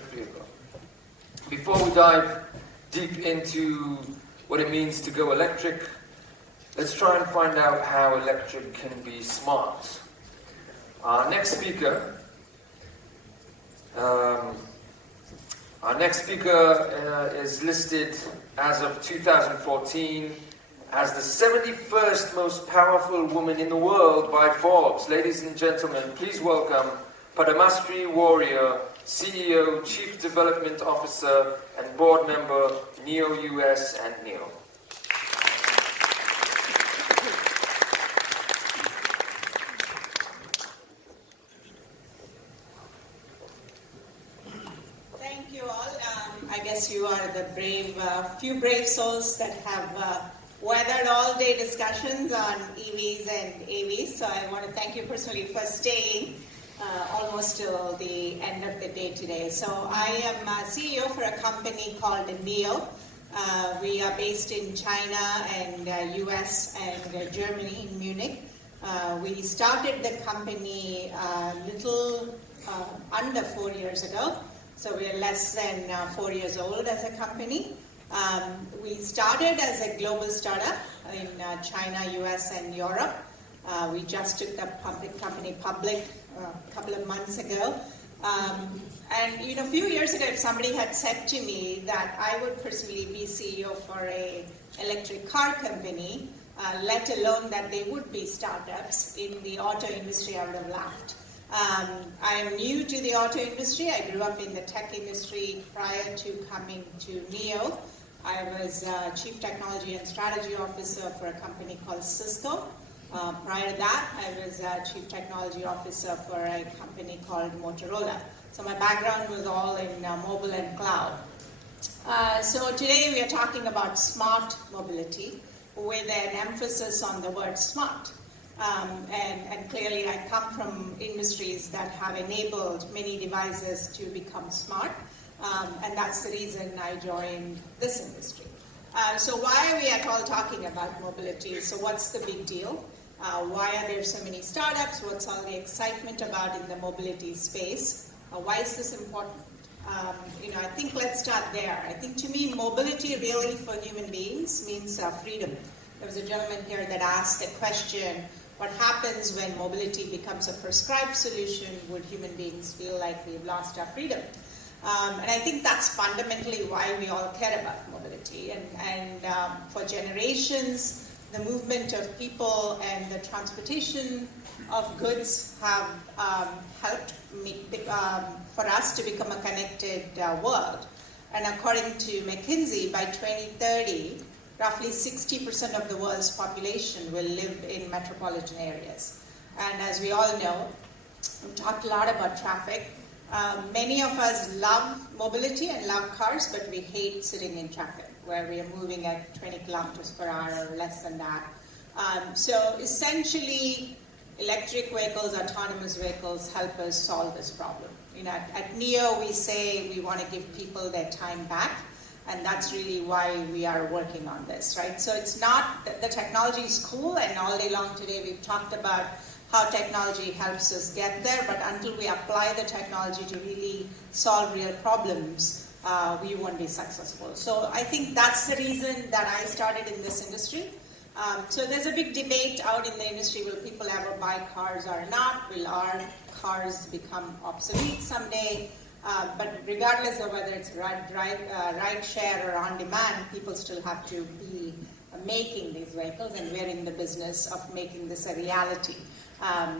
vehicle. Before we dive deep into what it means to go electric, let's try and find out how electric can be smart. Our next speaker is listed as of 2014 as the 71st most powerful woman in the world by Forbes. Ladies and gentlemen, please welcome Padmasree Warrior, CEO, Chief Development Officer, and Board Member, NIO US and NIO. Thank you all. I guess you are the brave, few brave souls that have weathered all-day discussions on EVs and AVs. So I want to thank you personally for staying almost till the end of the day today. So I am CEO for a company called NIO. We are based in China and US and Germany in Munich. We started the company little under 4 years ago. So we are less than 4 years old as a company. We started as a global startup in China, US, and Europe. We just took the company public a couple of months ago. And a few years ago, if somebody had said to me that I would personally be CEO for an electric car company, let alone that they would be startups in the auto industry, I would have laughed. I am new to the auto industry. I grew up in the tech industry prior to coming to NIO. I was Chief Technology and Strategy Officer for a company called Cisco. Prior to that, I was Chief Technology Officer for a company called Motorola. So my background was all in mobile and cloud. So today we are talking about smart mobility with an emphasis on the word smart. And clearly I come from industries that have enabled many devices to become smart. And that's the reason I joined this industry. So why are we at all talking about mobility? So what's the big deal? Why are there so many startups? What's all the excitement about in the mobility space? Why is this important? I think let's start there. I think to me, mobility really for human beings means freedom. There was a gentleman here that asked a question, what happens when mobility becomes a prescribed solution? Would human beings feel like we've lost our freedom? And I think that's fundamentally why we all care about mobility. And for generations, the movement of people and the transportation of goods have helped for us to become a connected world. And according to McKinsey, by 2030, roughly 60% of the world's population will live in metropolitan areas. And as we all know, we've talked a lot about traffic. Many of us love mobility and love cars, but we hate sitting in traffic, where we are moving at 20 kilometers per hour or less than that. So essentially, electric vehicles, autonomous vehicles help us solve this problem. At NIO, we say we want to give people their time back, and that's really why we are working on this, right? So it's not, the technology is cool, and all day long today we've talked about how technology helps us get there, but until we apply the technology to really solve real problems, we won't be successful. So I think that's the reason that I started in this industry. So there's a big debate out in the industry, will people ever buy cars or not? Will our cars become obsolete someday? But regardless of whether it's ride share or on demand, people still have to be making these vehicles, and we're in the business of making this a reality.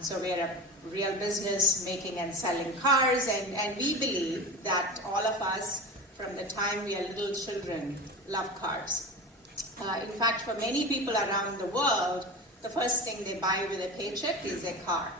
So we're a real business making and selling cars, and we believe that all of us, from the time we are little children, love cars. In fact, for many people around the world, the first thing they buy with a paycheck is a car.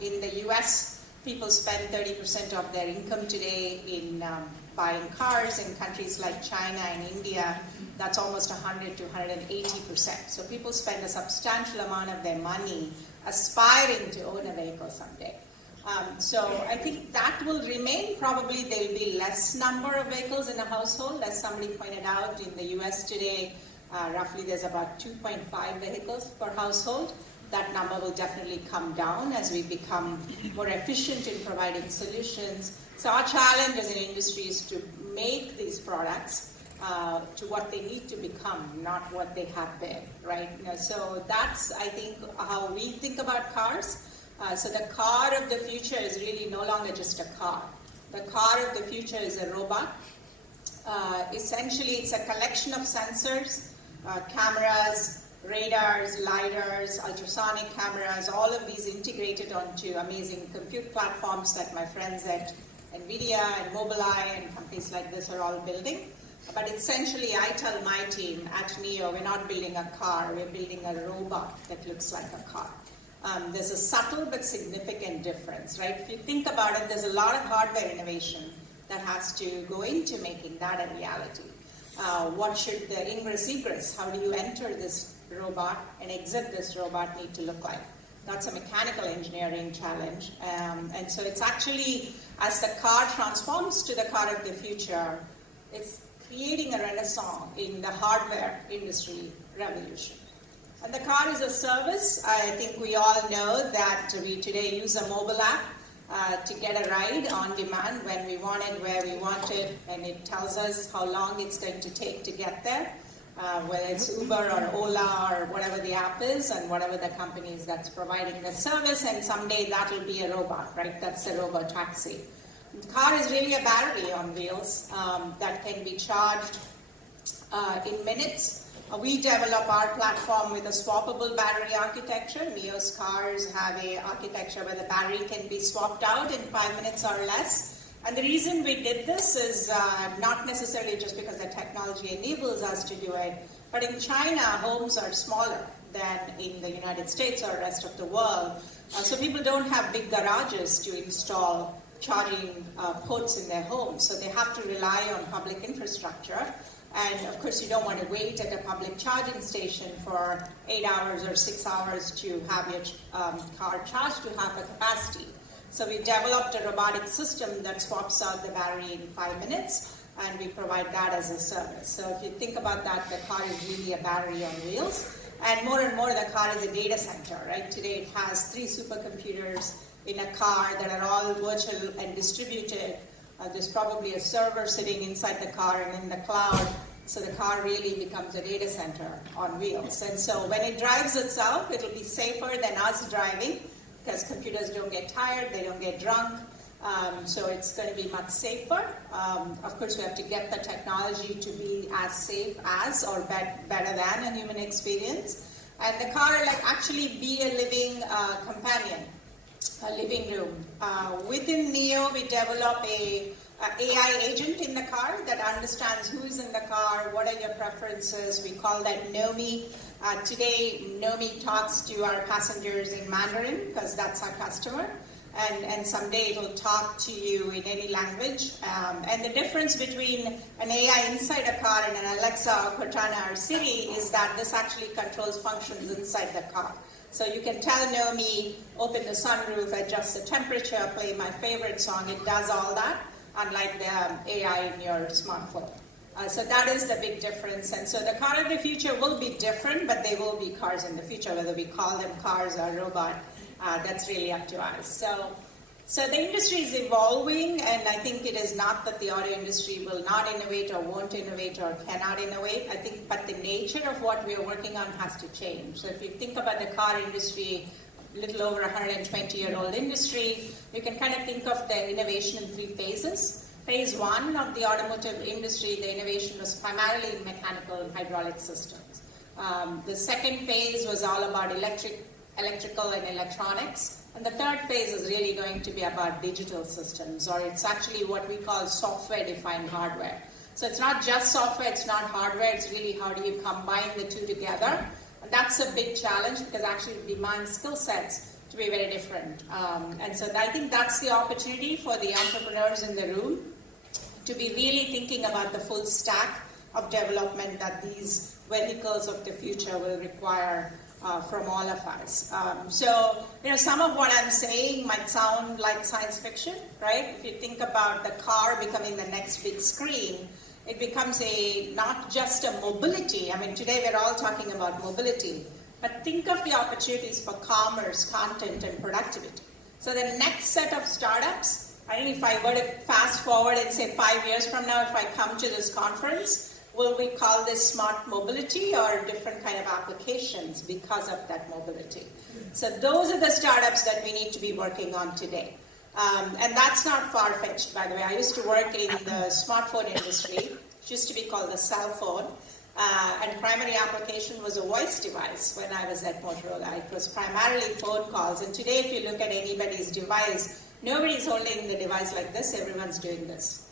In the US, people spend 30% of their income today in buying cars. In countries like China and India, that's almost 100 to 180%. So people spend a substantial amount of their money aspiring to own a vehicle someday. So I think that will remain. Probably there will be less number of vehicles in a household. As somebody pointed out, in the US today, roughly there's about 2.5 vehicles per household. That number will definitely come down as we become more efficient in providing solutions. So our challenge as an industry is to make these products to what they need to become, not what they have been, right? So that's, I think, how we think about cars. So the car of the future is really no longer just a car. The car of the future is a robot. Essentially, it's a collection of sensors, cameras, radars, lidars, ultrasonic cameras, all of these integrated onto amazing compute platforms that my friends at NVIDIA and Mobileye and companies like this are all building. But essentially, I tell my team at NIO, we're not building a car, we're building a robot that looks like a car. There's a subtle but significant difference, right? If you think about it, there's a lot of hardware innovation that has to go into making that a reality. What should the ingress-egress, how do you enter this robot and exit this robot need to look like? That's a mechanical engineering challenge. And so it's actually, as the car transforms to the car of the future, it's creating a renaissance in the hardware industry revolution. And the car is a service. I think we all know that we today use a mobile app to get a ride on demand when we want it, where we want it, and it tells us how long it's going to take to get there, whether it's Uber or Ola or whatever the app is and whatever the company is that's providing the service, and someday that will be a robot, right? That's a robot taxi. The car is really a battery on wheels that can be charged in minutes. We develop our platform with a swappable battery architecture. NIO's cars have an architecture where the battery can be swapped out in 5 minutes or less. And the reason we did this is not necessarily just because the technology enables us to do it, but in China, homes are smaller than in the United States or the rest of the world. So people don't have big garages to install charging ports in their homes. So they have to rely on public infrastructure. And of course, you don't want to wait at a public charging station for 8 hours or 6 hours to have your car charged to half the capacity. So we developed a robotic system that swaps out the battery in 5 minutes, and we provide that as a service. So if you think about that, the car is really a battery on wheels. And more, the car is a data center, right? Today it has 3 supercomputers in a car that are all virtual and distributed. There's probably a server sitting inside the car and in the cloud, so the car really becomes a data center on wheels. And so when it drives itself, it'll be safer than us driving, because computers don't get tired, they don't get drunk, so it's going to be much safer. Of course, we have to get the technology to be as safe as or better than a human experience. And the car will actually be a living companion. A living room. Within NIO, we develop a AI agent in the car that understands who is in the car, what are your preferences. We call that Nomi. Today, Nomi talks to our passengers in Mandarin because that's our customer. And someday it'll talk to you in any language. And the difference between an AI inside a car and an Alexa or Cortana or Siri is that this actually controls functions inside the car. So you can tell Nomi, open the sunroof, adjust the temperature, play my favorite song. It does all that, unlike the AI in your smartphone. So that is the big difference. And so the car of the future will be different, but they will be cars in the future, whether we call them cars or robot. That's really up to us. So the industry is evolving, and I think it is not that the auto industry will not innovate or won't innovate or cannot innovate. I think, but the nature of what we are working on has to change. So if you think about the car industry, a little over 120-year-old industry, you can kind of think of the innovation in 3 phases. Phase 1 of the automotive industry, the innovation was primarily in mechanical and hydraulic systems. The second phase was all about electrical and electronics. And the third phase is really going to be about digital systems, or it's actually what we call software-defined hardware. So it's not just software, it's not hardware, it's really how do you combine the two together. And that's a big challenge because actually it demands skill sets to be very different. And so I think that's the opportunity for the entrepreneurs in the room to be really thinking about the full stack of development that these vehicles of the future will require from all of us. So, some of what I'm saying might sound like science fiction, right? If you think about the car becoming the next big screen, it becomes not just a mobility. I mean, today we're all talking about mobility, but think of the opportunities for commerce, content, and productivity. So the next set of startups I think if I were to fast forward and say 5 years from now, if I come to this conference, will we call this smart mobility or different kind of applications because of that mobility? So those are the startups that we need to be working on today. And that's not far-fetched, by the way. I used to work in the smartphone industry, which used to be called the cell phone. And primary application was a voice device when I was at Motorola. It was primarily phone calls. And today, if you look at anybody's device, nobody's holding the device like this. Everyone's doing this.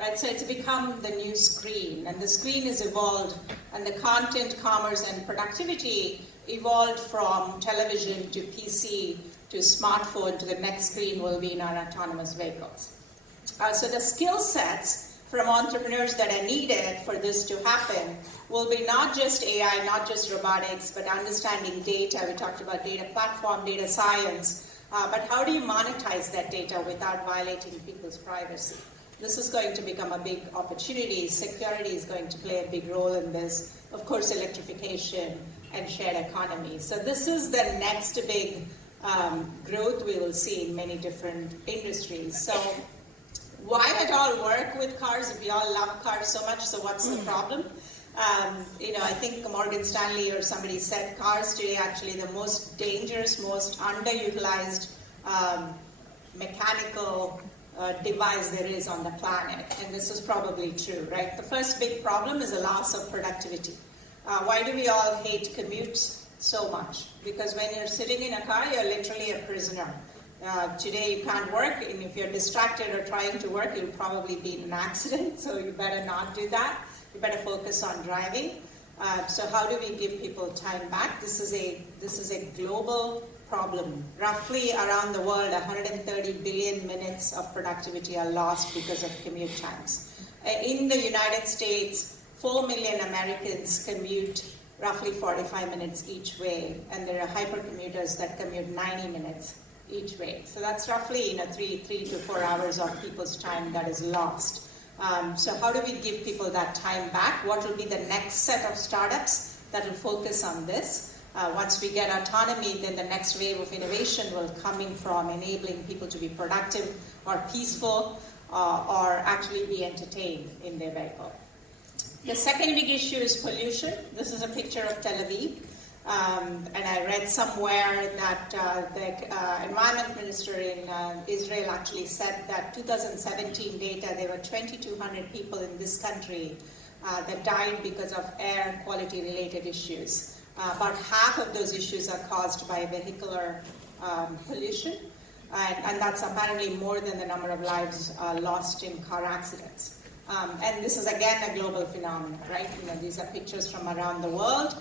Right, so it's become the new screen, and the screen has evolved, and the content, commerce, and productivity evolved from television to PC to smartphone to the next screen will be in our autonomous vehicles. So the skill sets from entrepreneurs that are needed for this to happen will be not just AI, not just robotics, but understanding data. We talked about data platform, data science, but how do you monetize that data without violating people's privacy? This is going to become a big opportunity. Security is going to play a big role in this. Of course, electrification and shared economy. So this is the next big growth we will see in many different industries. So why at all work with cars if we all love cars so much? So what's the problem? I think Morgan Stanley or somebody said cars today are actually the most dangerous, most underutilized mechanical device there is on the planet, and this is probably true, right? The first big problem is a loss of productivity. Why do we all hate commutes so much? Because when you're sitting in a car, you're literally a prisoner. Today you can't work, and if you're distracted or trying to work, you'll probably be in an accident, so you better not do that. You better focus on driving. So how do we give people time back? This is a global problem. Roughly around the world, 130 billion minutes of productivity are lost because of commute times. In the United States, 4 million Americans commute roughly 45 minutes each way, and there are hypercommuters that commute 90 minutes each way. So that's roughly 3 to 4 hours of people's time that is lost. So how do we give people that time back? What will be the next set of startups that will focus on this? Once we get autonomy, then the next wave of innovation will come in from enabling people to be productive or peaceful or actually be entertained in their vehicle. The second big issue is pollution. This is a picture of Tel-Aviv. And I read somewhere that the environment minister in Israel actually said that 2017 data, there were 2,200 people in this country that died because of air quality related issues. About half of those issues are caused by vehicular pollution, and that's apparently more than the number of lives lost in car accidents. And this is again a global phenomenon, right? These are pictures from around the world,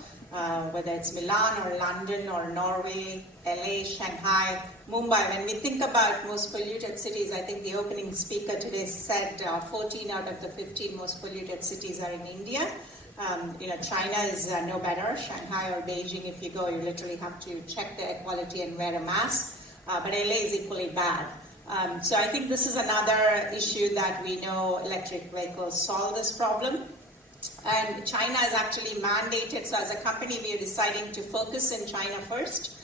whether it's Milan or London or Norway, LA, Shanghai, Mumbai. When we think about most polluted cities, I think the opening speaker today said 14 out of the 15 most polluted cities are in India. China is no better. Shanghai or Beijing, if you go, you literally have to check the air quality and wear a mask. But LA is equally bad. So I think this is another issue that we know electric vehicles solve this problem. And China is actually mandated. So as a company, we are deciding to focus in China first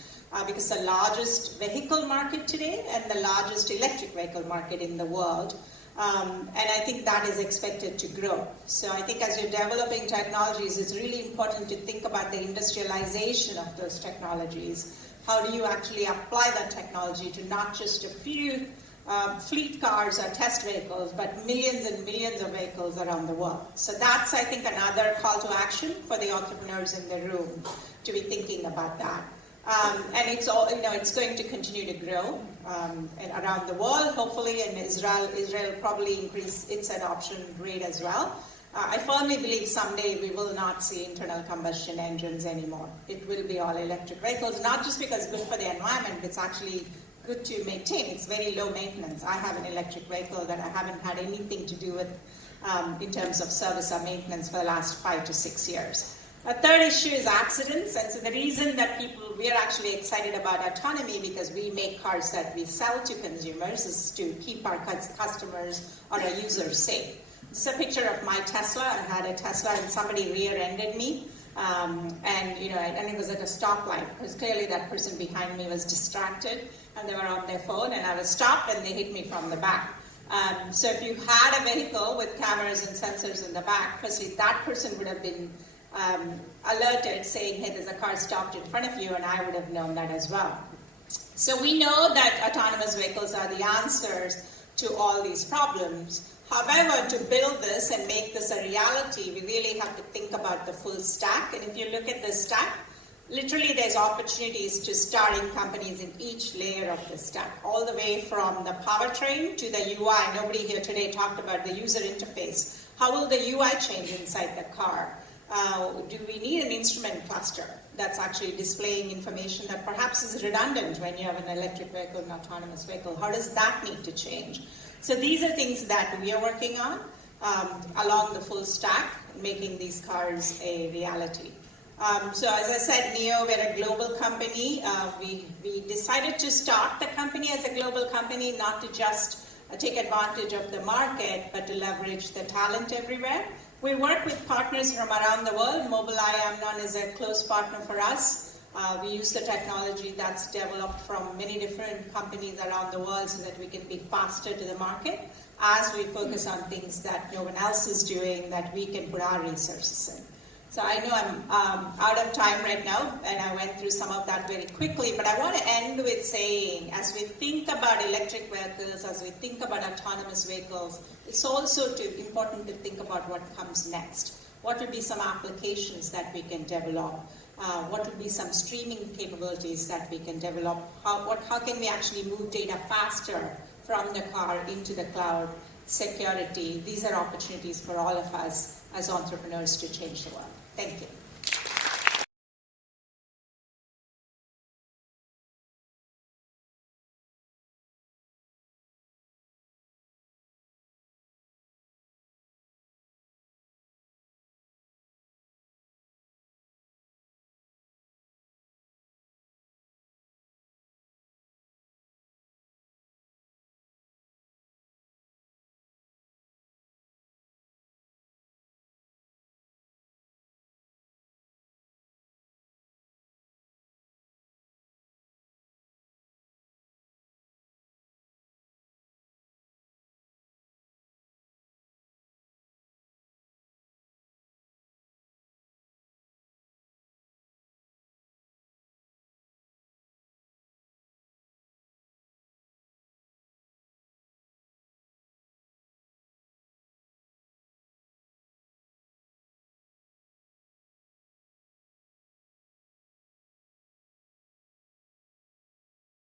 because the largest vehicle market today and the largest electric vehicle market in the world. And I think that is expected to grow. So I think as you're developing technologies, it's really important to think about the industrialization of those technologies. How do you actually apply that technology to not just a few fleet cars or test vehicles, but millions and millions of vehicles around the world? So that's, I think, another call to action for the entrepreneurs in the room to be thinking about that. And it's all, it's going to continue to grow and around the world, hopefully, and Israel probably increase its adoption rate as well. I firmly believe someday we will not see internal combustion engines anymore. It will be all electric vehicles, not just because it's good for the environment, it's actually good to maintain. It's very low maintenance. I have an electric vehicle that I haven't had anything to do with in terms of service or maintenance for the last 5 to 6 years. A third issue is accidents, and so the reason that we are actually excited about autonomy because we make cars that we sell to consumers is to keep our customers or our users safe. This is a picture of my Tesla. I had a Tesla and somebody rear-ended me, and it was at a stoplight because clearly that person behind me was distracted and they were on their phone, and I was stopped and they hit me from the back. So if you had a vehicle with cameras and sensors in the back, firstly, that person would have been alerted saying, hey, there's a car stopped in front of you, and I would have known that as well. So we know that autonomous vehicles are the answers to all these problems. However, to build this and make this a reality, we really have to think about the full stack. And if you look at the stack, literally there's opportunities to start in companies in each layer of the stack, all the way from the powertrain to the UI. Nobody here today talked about the user interface. How will the UI change inside the car? Do we need an instrument cluster that's actually displaying information that perhaps is redundant when you have an electric vehicle and autonomous vehicle? How does that need to change? So these are things that we are working on along the full stack, making these cars a reality. So as I said, NIO, we're a global company. We decided to start the company as a global company, not to just take advantage of the market, but to leverage the talent everywhere. We work with partners from around the world. Mobileye Amnon is a close partner for us. We use the technology that's developed from many different companies around the world so that we can be faster to the market as we focus on things that no one else is doing, that we can put our resources in. So I know I'm out of time right now, and I went through some of that very quickly, but I want to end with saying, as we think about electric vehicles, as we think about autonomous vehicles, it's also important to think about what comes next. What would be some applications that we can develop? What would be some streaming capabilities that we can develop? How can we actually move data faster from the car into the cloud? Security. These are opportunities for all of us as entrepreneurs to change the world. Thank you.